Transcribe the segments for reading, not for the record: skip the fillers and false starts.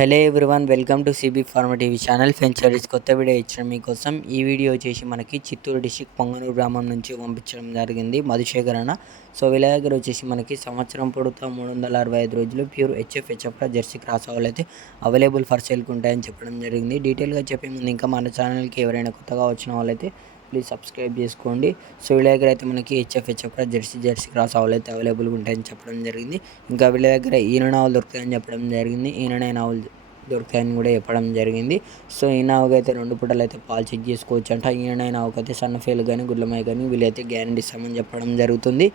Hello everyone, welcome to CB pharma TV channel. ఫెంచరీస్ కొత్త video ఇచ్చిన మీకోసం. ఈ వీడియో వచ్చేసి మనకి చిత్తూరు డిస్టిక్ పొంగనూరు గ్రామం నుంచి పంపించడం జరిగింది మధుశేఖర్ అన్న. సో వీళ్ళ దగ్గర వచ్చేసి మనకి సంవత్సరం పొడుగుతా 365 రోజులు ప్యూర్ హెచ్ఎఫ్ జెర్సీ క్రాస్ ఆవులు అయితే అవైలబుల్ ఫర్ సేల్కి ఉంటాయని చెప్పడం జరిగింది. డీటెయిల్గా చెప్పే ముందు ఇంకా మన ఛానల్కి ఎవరైనా కొత్తగా వచ్చిన వాళ్ళైతే ప్లీజ్ సబ్స్క్రైబ్ చేసుకోండి. సో వీళ్ళ దగ్గర అయితే మనకి హెచ్ఎఫ్ జెర్సీ క్రాస్ ఆవులు అయితే అవైలబుల్గా ఉంటాయని చెప్పడం జరిగింది. ఇంకా వీళ్ళ దగ్గర ఈనె ఆవులు దొరుకుతాయని చెప్పడం జరిగింది. ఈనె ఆవులు దొరుకుతాయని కూడా చెప్పడం జరిగింది. సో ఈ ఆవుకి అయితే 2 పూటలు అయితే పాలు చెక్ చేసుకోవచ్చు అంట. ఈనె ఆవుకి అయితే సన్నఫేలు కానీ గుడ్లమాయ కానీ వీళ్ళైతే గ్యారెంటీ ఇస్తామని చెప్పడం జరుగుతుంది.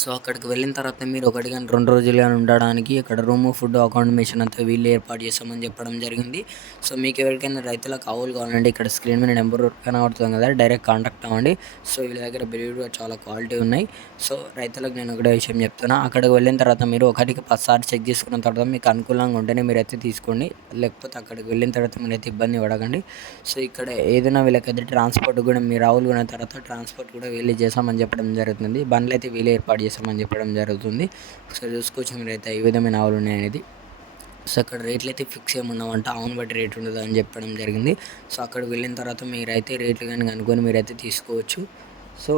సో అక్కడికి వెళ్ళిన తర్వాత మీరు 1 కానీ 2 రోజులు కానీ ఉండడానికి ఇక్కడ రూమ్, ఫుడ్, అకామిడేషన్ అంతా వీళ్ళు ఏర్పాటు చేస్తామని చెప్పడం జరిగింది. సో మీకు ఎవరికైనా రైతులకు ఆవులు కావాలంటే ఇక్కడ స్క్రీన్ మీద నెంబర్ కనబడుతుంది కదా, డైరెక్ట్ కాంటాక్ట్ అవ్వండి. సో వీళ్ళ దగ్గర బ్రీడ్ కూడా చాలా క్వాలిటీ ఉన్నాయి. సో రైతులకు నేను ఒకటే విషయం చెప్తున్నా, అక్కడికి వెళ్ళిన తర్వాత మీరు 1కి 10 సార్లు చెక్ చేసుకున్న తర్వాత మీకు అనుకూలంగా ఉంటేనే మీరైతే తీసుకోండి, లేకపోతే అక్కడికి వెళ్ళిన తర్వాత మీరైతే ఇబ్బంది పడకండి. సో ఇక్కడ ఏదైనా వీళ్ళకైతే ట్రాన్స్పోర్ట్ కూడా మీరు ఆవులు కొన్న తర్వాత ట్రాన్స్పోర్ట్ కూడా వీళ్ళే చేస్తామని చెప్పడం జరుగుతుంది. బండ్లు అయితే వీళ్ళే ఏర్పాటు చేస్తామని చెప్పడం జరుగుతుంది. సో చూసుకోవచ్చు మీరైతే ఈ విధమైన ఆవులు ఉన్నాయనేది. సో అక్కడ రేట్లు అయితే ఫిక్స్ ఏమున్నామంటే ఆవును బట్టి రేట్ ఉండదు అని చెప్పడం జరిగింది. సో అక్కడికి వెళ్ళిన తర్వాత మీరైతే రేట్లు కానీ కనుక్కొని మీరైతే తీసుకోవచ్చు. సో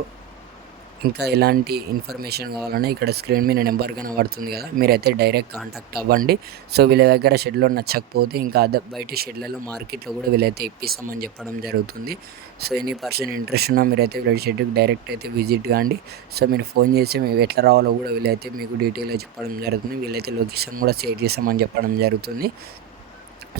ఇంకా ఎలాంటి ఇన్ఫర్మేషన్ కావాలన్నా ఇక్కడ స్క్రీన్ మీద నెంబర్ కనబడుతుంది కదా, మీరైతే డైరెక్ట్ కాంటాక్ట్ అవ్వండి. సో వీళ్ళ దగ్గర షెడ్లో నచ్చకపోతే ఇంకా బయట షెడ్లలో మార్కెట్లో కూడా వీళ్ళైతే ఇప్పిస్తామని చెప్పడం జరుగుతుంది. సో ఎనీ పర్సన్ ఇంట్రెస్ట్ ఉన్నా మీరైతే వీళ్ళ షెడ్కి డైరెక్ట్ అయితే విజిట్ కాండి. సో మీరు ఫోన్ చేసి మేము ఎట్లా రావాలో కూడా వీళ్ళైతే మీకు డీటెయిల్గా చెప్పడం జరుగుతుంది. వీళ్ళైతే లొకేషన్ కూడా షేర్ చేస్తామని చెప్పడం జరుగుతుంది.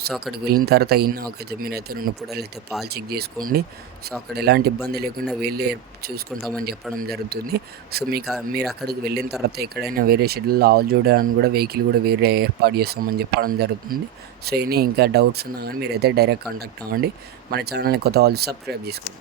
సో అక్కడికి వెళ్ళిన తర్వాత అయితే మీరైతే 2 పూటలు అయితే పాలు చెక్ చేసుకోండి. సో అక్కడ ఎలాంటి ఇబ్బంది లేకుండా వీళ్ళే చూసుకుంటామని చెప్పడం జరుగుతుంది. సో మీరు అక్కడికి వెళ్ళిన తర్వాత ఎక్కడైనా వేరే షెడ్యూల్లో ఆవులు చూడడానికి కూడా వెహికల్ కూడా వేరే ఏర్పాటు చేస్తామని చెప్పడం జరుగుతుంది. సో ఇంకా డౌట్స్ ఉన్నా కానీ మీరైతే డైరెక్ట్ కాంటాక్ట్ అవ్వండి. మన ఛానల్ని కొత్త వాళ్ళు సబ్స్క్రైబ్ చేసుకోండి.